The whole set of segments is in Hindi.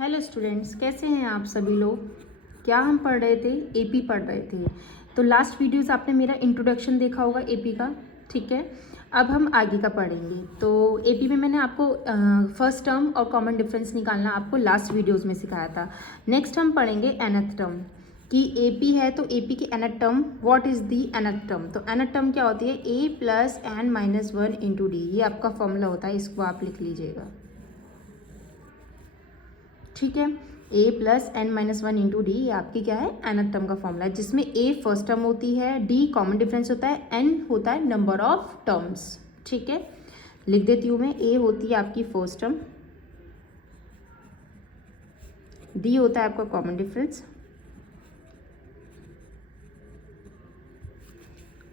हेलो स्टूडेंट्स, कैसे हैं आप सभी लोग। क्या हम पढ़ रहे थे? एपी पढ़ रहे थे। तो लास्ट वीडियोस आपने मेरा इंट्रोडक्शन देखा होगा एपी का, ठीक है। अब हम आगे का पढ़ेंगे। तो एपी में मैंने आपको फर्स्ट टर्म और कॉमन डिफरेंस निकालना आपको लास्ट वीडियोस में सिखाया था। नेक्स्ट हम पढ़ेंगे एनथ टर्म कि एपी है तो एपी की nth term, what is the nth term. तो एनथ टर्म क्या होती है? A plus n minus 1 into d. ये आपका फॉर्मूला होता है, इसको आप लिख लीजिएगा, ठीक है। a plus n minus 1 into d, ये आपकी क्या है? एनथ टर्म का फॉर्मूला है, जिसमें a फर्स्ट टर्म होती है, d कॉमन डिफरेंस होता है, n होता है नंबर ऑफ टर्म्स, ठीक है। लिख देती हूँ मैं, a होती है आपकी फर्स्ट टर्म, d होता है आपका कॉमन डिफरेंस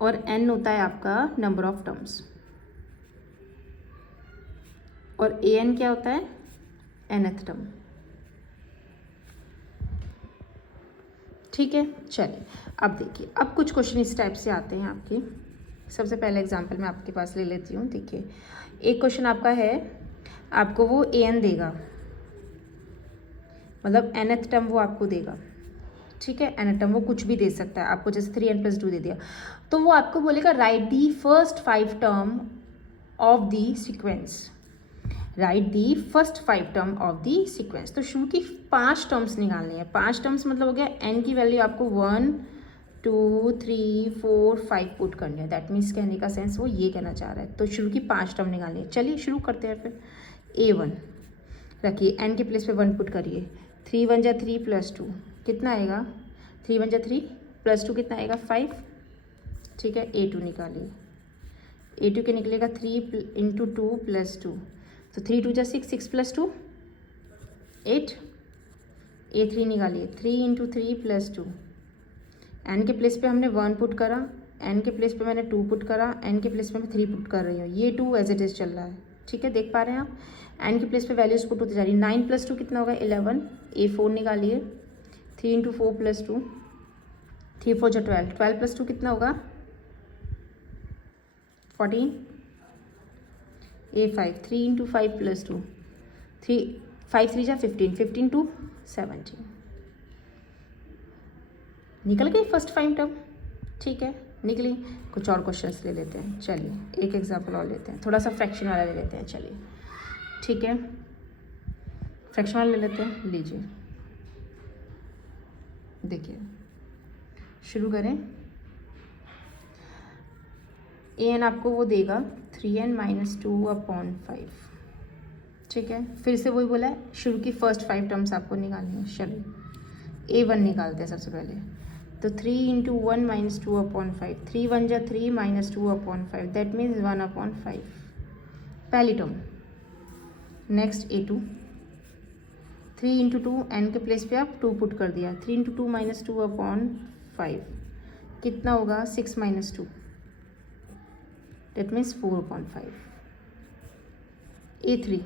और n होता है आपका नंबर ऑफ टर्म्स, और an क्या होता है? nth टर्म, ठीक है। चलिए अब देखिए, अब कुछ क्वेश्चन इस टाइप से आते हैं आपके। सबसे पहले एग्जांपल मैं आपके पास ले लेती हूँ। देखिए, एक क्वेश्चन आपका है, आपको वो an देगा, मतलब nth टर्म वो आपको देगा, ठीक है। nth टर्म वो कुछ भी दे सकता है आपको, जैसे 3n + 2 दे दिया, तो वो आपको बोलेगा right the first 5 term of the sequence, right the first 5 term of the sequence. तो शुरू की 5 टर्म्स निकालनी है। 5 टर्म्स मतलब हो गया n की वैल्यू आपको 1 2 3 4 5 पुट करनी है। दैट मीन्स कहने का सेंस वो ये कहना चाह रहा है। तो शुरू की 5 टर्म निकालनी है। चलिए शुरू करते हैं फिर। a1 रखिए, n के प्लेस पे 1 पुट करिए। 3 × 1 = 3 + 2 कितना आएगा? 3 × 1 = 3 + 2 कितना आएगा? 5, ठीक है। a2 निकालिए, a2 के निकलेगा 3 × 2 + 2, तो 3 × 2 = 6, 6 + 2 8। a3 निकालिए, 3 × 3 + 2, n के प्लेस पे हमने 1 पुट करा, n के प्लेस पे मैंने 2 पुट करा, n के प्लेस पे मैं 3 पुट कर रही हूँ। ये 2 एज इट इज़ चल रहा है, ठीक है। देख पा रहे हैं आप, n के प्लेस पे वैल्यूज पुट होती जा रही है। 9 + 2 कितना होगा? 11। a4 निकालिए, 3 × 4 + 2, 3 × 4 = 12, 12 + 2 कितना होगा? 14। a5 3 × 5 + 2, 5 3 = 15, 15 × 2 = 17। निकल गई फर्स्ट 5 टर्म, ठीक है, निकली। कुछ और क्वेश्चंस ले लेते हैं। चलिए एक एग्जांपल और लेते हैं, थोड़ा सा फ्रैक्शन वाला ले लेते हैं। चलिए ठीक है, फ्रैक्शन वाला ले लेते हैं। लीजिए, देखिए शुरू करें। an आपको वो देगा 3n - 2/5, ठीक है। फिर से वही बोला है, शुरू की फर्स्ट 5 टर्म्स आपको निकालनी है। चलिए a1 निकालते हैं सबसे पहले। तो 3 × 1 - 2/5, 3 × 1 = 3 - 2/5, दैट मीन्स 1/5, पहली टर्म। नेक्स्ट a2, 3 × 2, n के प्लेस पे आप 2 पुट कर दिया, 3 × 2 - 2/5 कितना होगा? 6 - 2, दैट मीन्स 4/5। a3,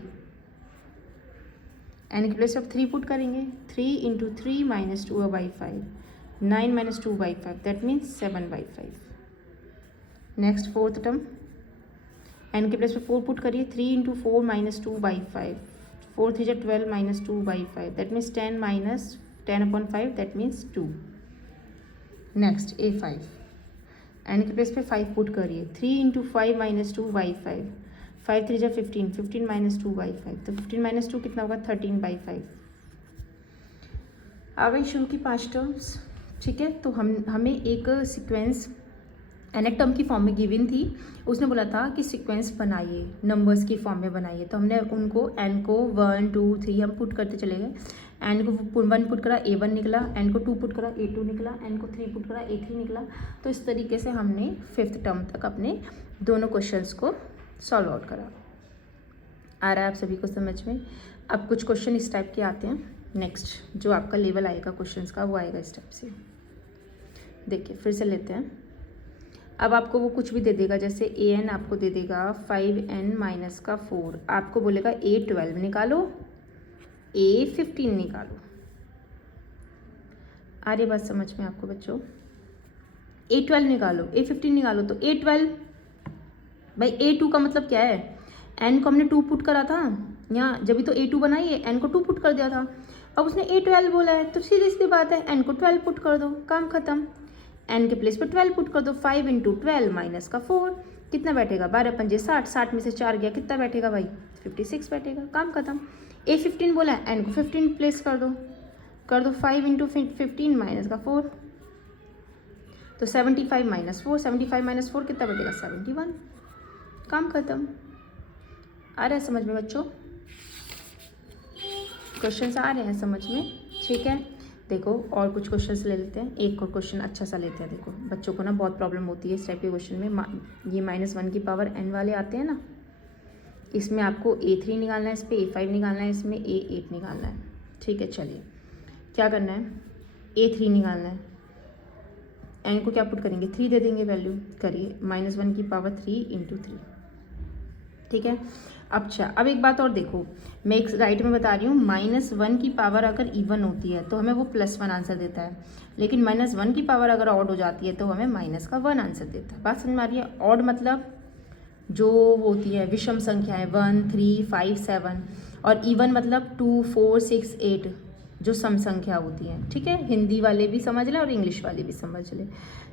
n के प्लेस पे आप 3 पुट करेंगे, 3 × 3 - 2/5, 9 - 2/5, that means 7/5। Next fourth term, n के प्लेस पे 4 पुट करिए, 3 × 4 - 2/5, 4 3 = 12 - 2/5, that means 10 - 10/5, that means 2। Next a5, n के प्लेस पे 5 पुट करिए, 3 × 5 - 2/5, 5 3 = 15, 15 - 2/5, तो 15 - 2 कितना होगा? 13/5। आ गई शुरू की 5 टर्म्स, ठीक है। तो हमें एक सीक्वेंस nth टर्म की फॉर्म में गिवन थी। उसने बोला था कि सीक्वेंस बनाइए, नंबर्स की फॉर्म में बनाइए। तो हमने उनको n को 1 2 3 हम पुट करते चले गए। n को 1 पुट करा, a1 निकला, n को 2 पुट करा, a2 निकला, n को 3 पुट करा, a3 निकला। तो इस तरीके से हमने 5th टर्म तक अपने दोनों क्वेश्चंस को सॉल्व आउट करा। आ रहा है आप सभी को समझ में? अब कुछ क्वेश्चन इस टाइप के आते हैं। नेक्स्ट जो आपका लेवल आएगा क्वेश्चंस का, वो आएगा इस टाइप से। देखिए फिर से लेते हैं। अब आपको वो कुछ भी दे देगा, जैसे an आपको दे देगा 5n - 4, आपको बोलेगा a12 निकालो, a15 निकालो। आ रही बात समझ में आपको बच्चों? a12 निकालो, a15 निकालो। तो a12 भाई a2 का मतलब क्या है? n को हमने 2 पुट करा था, यहाँ जब भी तो A2 बनाई है, n को 2 पुट कर दिया था, अब उसने A12 बोला है तो सीधी सीधी बात है n को 12 पुट कर दो, काम खत्म। n के प्लेस पे 12 पुट कर दो, 5 × 12 माइनस का 4 कितना बैठेगा, 12 पंजे 60, 60 में से 4 गया कितना बैठेगा भाई 56 बैठेगा, काम खत्म। A15 बोला है n को 15 प्लेस कर दो 5 × 15 माइनस का 4, तो 75 माइनस 4, 75 माइनस 4 कितना बैठेगा 71, काम खत्म। आ रहा है समझ में बच्चों, क्वेश्चंस आ रहे हैं समझ में, ठीक है। देखो और कुछ क्वेश्चंस ले लेते हैं, एक और क्वेश्चन अच्छा सा लेते हैं। देखो बच्चों को ना बहुत प्रॉब्लम होती है इस टाइप के क्वेश्चन में, ये -1 की पावर n वाले आते हैं ना, इसमें आपको A3 निकालना है, इस पर A5 निकालना है, इसमें A8 निकालना है, ठीक है। चलिए क्या करना है, A3 निकालना है, n को क्या पुट करेंगे 3 दे देंगे वैल्यू, करिए -1 की पावर 3 × 3, ठीक है। अच्छा अब एक बात और देखो, मैं एक राइट में बता रही हूँ, -1 की पावर अगर इवन होती है तो हमें वो +1 आंसर देता है, लेकिन -1 की पावर अगर ऑड हो जाती है तो हमें -1 आंसर देता है। बात समझ में आ रही है। ऑड मतलब जो होती है विषम संख्याएं 1, 3, 5, 7, और इवन मतलब 2, 4, 6, 8 जो सम संख्या होती हैं, ठीक है। हिंदी वाले भी समझ लें और इंग्लिश वाले भी समझ लें,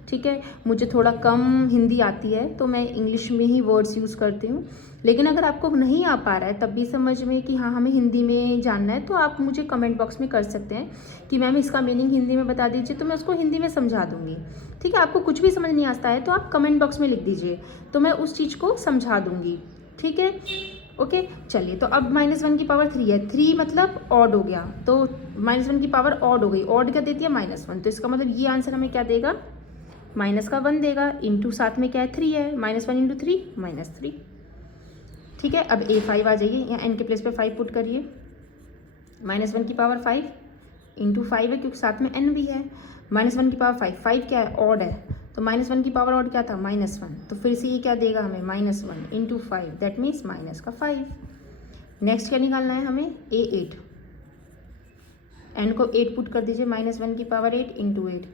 ठीक है। मुझे थोड़ा कम हिंदी आती है तो मैं इंग्लिश में ही वर्ड्स यूज़ करती हूँ, लेकिन अगर आपको नहीं आ पा रहा है तब भी समझ में कि हाँ हमें हिंदी में जानना है, तो आप मुझे कमेंट बॉक्स में कर सकते हैं कि मैम इसका मीनिंग हिंदी में बता दीजिए, तो मैं उसको हिंदी में समझा दूँगी, ठीक है। आपको कुछ भी समझ नहीं आता है तो आप कमेंट बॉक्स में लिख दीजिए, तो मैं उस चीज़ को समझा दूँगी, ठीक है। ओके चलिए, तो अब -1 की पावर 3 है, 3 मतलब ऑड हो गया, तो -1 की पावर ऑड हो गई, ऑड क्या देती है -1, तो इसका मतलब ये आंसर हमें क्या देगा -1 देगा, इंटू साथ में क्या है 3 है, -1 × 3 -3, ठीक है। अब A5 आ जाइए, यहाँ n के प्लेस पे 5 पुट करिए, -1 की पावर 5 × 5 है क्योंकि साथ में n भी है, -1 की पावर 5, 5 क्या है ऑड है, तो -1 की पावर ऑड क्या था -1, तो फिर से ये क्या देगा हमें -1 × 5, दैट मीन्स -5। नेक्स्ट क्या निकालना है हमें A8, n को 8 पुट कर दीजिए, -1 की पावर 8 × 8,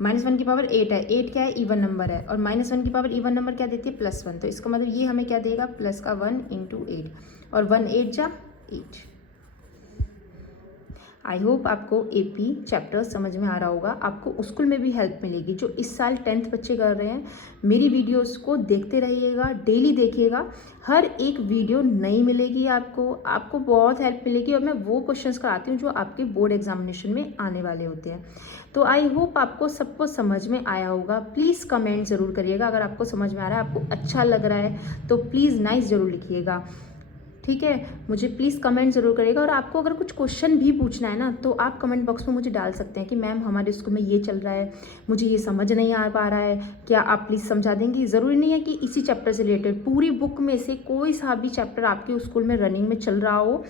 -1 की पावर 8 है, 8 क्या है इवन नंबर है, और -1 की पावर इवन नंबर क्या देती है +1, तो इसका मतलब ये हमें क्या देगा +1 × 8, और 1 8 जा 8। आई होप आपको AP चैप्टर समझ में आ रहा होगा, आपको स्कूल में भी हेल्प मिलेगी। जो इस साल 10th बच्चे कर रहे हैं, मेरी वीडियोस को देखते रहिएगा, डेली देखिएगा, हर एक वीडियो नई मिलेगी आपको बहुत हेल्प मिलेगी, और मैं वो क्वेश्चंस कराती हूँ जो आपके बोर्ड एग्जामिनेशन में आने वाले होते हैं। तो आई होप आपको सबको समझ में आया होगा। प्लीज़ कमेंट ज़रूर करिएगा अगर आपको समझ में आ रहा है, आपको अच्छा लग रहा है तो प्लीज़ नाइस ज़रूर लिखिएगा, ठीक है। मुझे प्लीज़ कमेंट ज़रूर करिएगा, और आपको अगर कुछ क्वेश्चन भी पूछना है ना तो आप कमेंट बॉक्स में मुझे डाल सकते हैं कि मैम हमारे स्कूल में ये चल रहा है, मुझे ये समझ नहीं आ पा रहा है, क्या आप प्लीज़ समझा देंगी। ज़रूरी नहीं है कि इसी चैप्टर से रिलेटेड, पूरी बुक में से कोई सा भी चैप्टर आपके स्कूल में रनिंग में चल रहा हो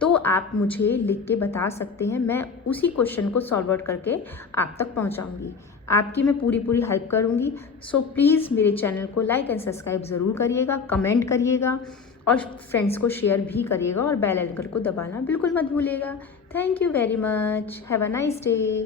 तो आप मुझे लिख के बता सकते हैं, मैं उसी क्वेश्चन को सॉल्व आउट करके आप तक पहुँचाऊँगी, आपकी मैं पूरी हेल्प करूँगी। सो प्लीज़ मेरे चैनल को लाइक एंड सब्सक्राइब ज़रूर करिएगा, कमेंट करिएगा, और फ्रेंड्स को शेयर भी करिएगा, और बेल आइकन को दबाना बिल्कुल मत भूलिएगा। Thank you very much, have a nice day.